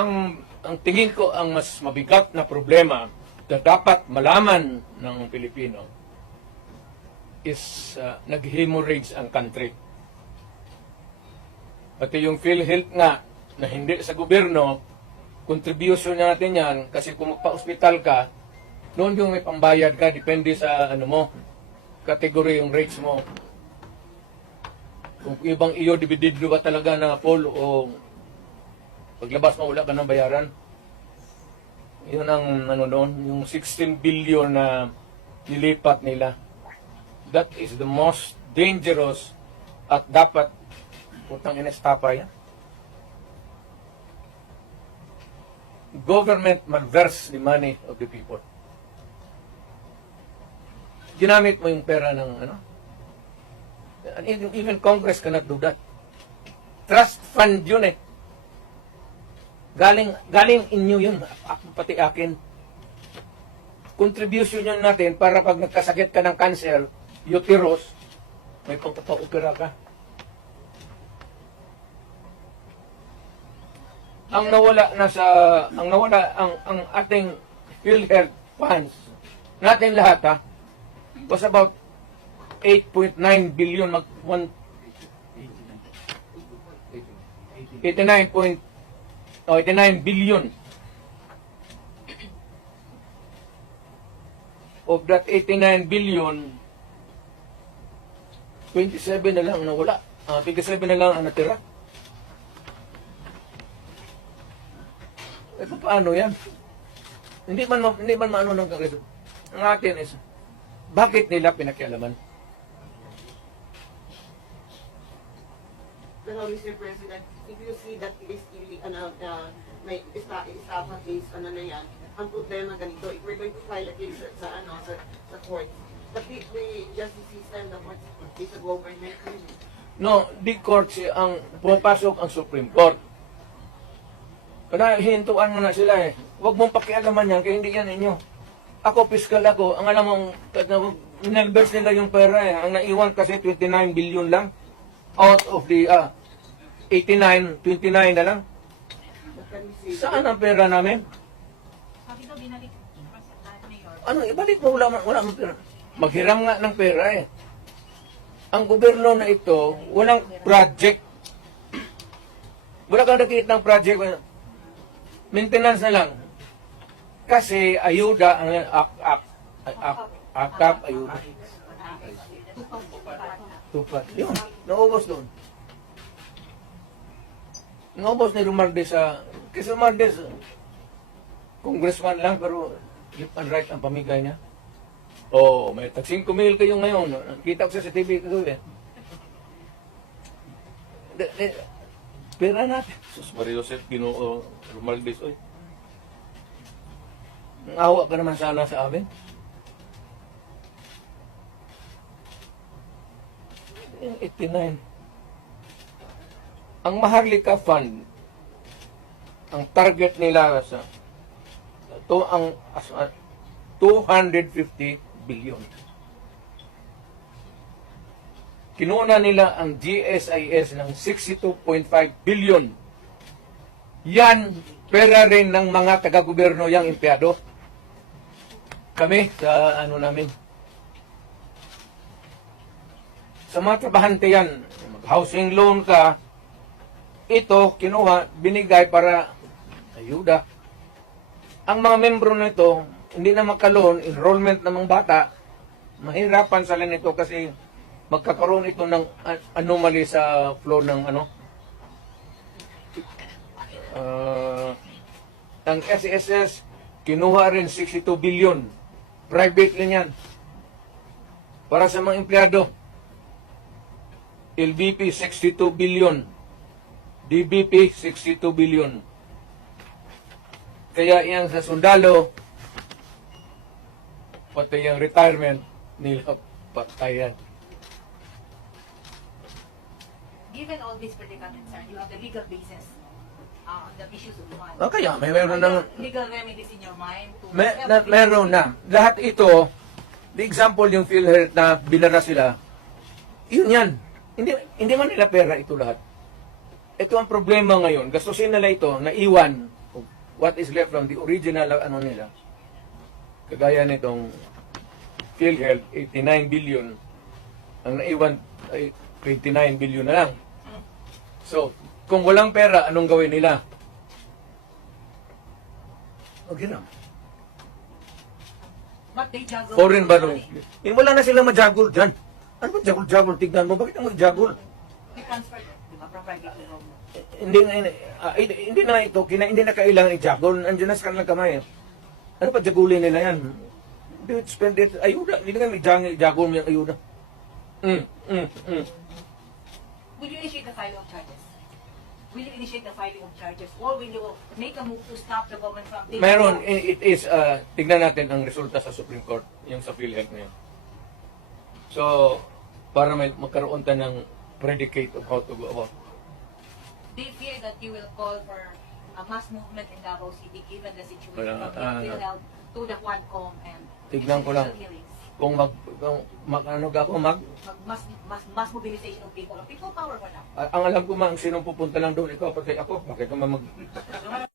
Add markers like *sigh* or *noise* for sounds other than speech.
ang ang tingin ko ang mas mabigat na problema na dapat malaman ng Pilipino is uh, nag-hemorrhage ang country. Pati yung PhilHealth nga na hindi sa gobyerno, contribution natin yan kasi kung magpa-hospital ka, noon yung may pambayad ka, depende sa ano mo, category yung rates mo. Kung ibang iyo, dividido ka talaga na full o paglabas mo wala ka ng bayaran. Yun ang ano noon, yung 16 billion na nilipat nila. That is the most dangerous at dapat putang inestapa yan. Government malverse the money of the people. Ginamit mo yung pera ng ano? And even, even Congress cannot do that. Trust fund yun eh. Galing, galing inyo yun, pati akin. Contribution yun natin para pag nagkasakit ka ng cancer, uterus, may pagpapa-opera ka. Ang nawala na sa, ang nawala, ang, ang ating PhilHealth funds, natin lahat ha, was about 8.9 billion, mag, one, 89 oh, 89 billion. Of that 89 billion, 27 na lang ang nawala. Ah, 27 na lang ang natira. Eh, paano yan? Hindi man, ma- hindi man maano ng kongreso. Ang atin is, bakit nila pinakialaman? Pero Mr. President, if you see that list, ili- ano, uh, may isa, isa pa case, ano na yan, ang problema ganito, if we're going to file a case sa, ano, sa, sa court, the, the justice system, the court is a government. No, di court si ang pumapasok ang Supreme Court. Kaya hintuan mo na sila eh. Huwag mong pakialaman yan, kaya hindi yan inyo. Ako, fiscal ako. Ang alam mong, inalbers nila yung pera eh. Ang naiwan kasi 29 billion lang. Out of the ah, 89, 29 na lang. Saan ang pera namin? Sabi daw binalik. Ano, ibalik mo, wala, man- wala man pera. Maghiram nga ng pera eh. Ang gobyerno na ito, walang project. Wala kang nakikita ng project. Maintenance na lang. Kasi ayuda, ang ak, ak, ak, akap, ayuda. Tupat. Yun, naubos doon. Naubos ni Romaldes sa, kasi Romaldes, congressman lang, pero left and right ang pamigay niya. Oo, oh, may tag 5 mil kayo ngayon. Kita ko siya sa TV kagabi. De- Pera natin. Sus Maria Joseph, Ginoo, Romaldes, oy. Nangawa ka naman sana sa amin. Yung 89. Ang Maharlika Fund, ang target nila sa to ang as- ah, 250 billion. Kinuna nila ang GSIS ng 62.5 billion. Yan, pera rin ng mga taga-gobyerno yung empleyado. Kami, sa ano namin. Sa mga trabahante yan, mag-housing loan ka, ito, kinuha, binigay para ayuda. Ang mga membro nito, hindi na makaloon, enrollment ng mga bata, mahirapan sila nito kasi magkakaroon ito ng anomaly sa flow ng ano. Uh, ang SSS, kinuha rin 62 billion. Private lang yan. Para sa mga empleyado. LBP 62 billion. DBP 62 billion. Kaya yan sa sundalo, pati yung retirement nila patayan. Given all these predicaments, sir, you have the legal basis uh, on the issues of fund. Ah, kaya may meron ng legal remedies in your mind to May, na, meron na. Lahat ito, the example yung PhilHealth na binara sila, yun yan. Hindi, hindi man nila pera ito lahat. Ito ang problema ngayon. Gastusin nila ito, naiwan, what is left from the original ano nila, kagaya nitong PhilHealth, 89 billion, ang naiwan ay 29 billion na lang. So, kung walang pera, anong gawin nila? Okay juggle. Foreign ba money. Eh, wala na sila majagol dyan. Ano ba jagol-jagol? Tignan mo, bakit ang majagol? Transfer it, government. hindi na ah, hindi, hindi na ito kina, hindi na kailangan i-juggle andiyan na sa kanilang kamay ano pa jagulin nila yan it spend it ayuda hindi na i-juggle i-juggle mo yung ayuda mm, mm, mm. Will you initiate the filing of charges? Will you initiate the filing of charges? Or will you make a move to stop the government from taking meron out- i- it is uh, tignan natin ang resulta sa Supreme Court yung sa PhilHealth na yun so para may magkaroon tayo ng predicate of how to go about They fear that you will call for a mass movement in Davao City given the situation Wala, from ah, the to the Quadcom and Tignan ko lang. hearings. kung mag, kung mag ano ako mag Mag, mass, mass, mass mobilization of people. People power wala. ang alam ko man sinong pupunta lang doon ikaw pati ako bakit naman mag *laughs*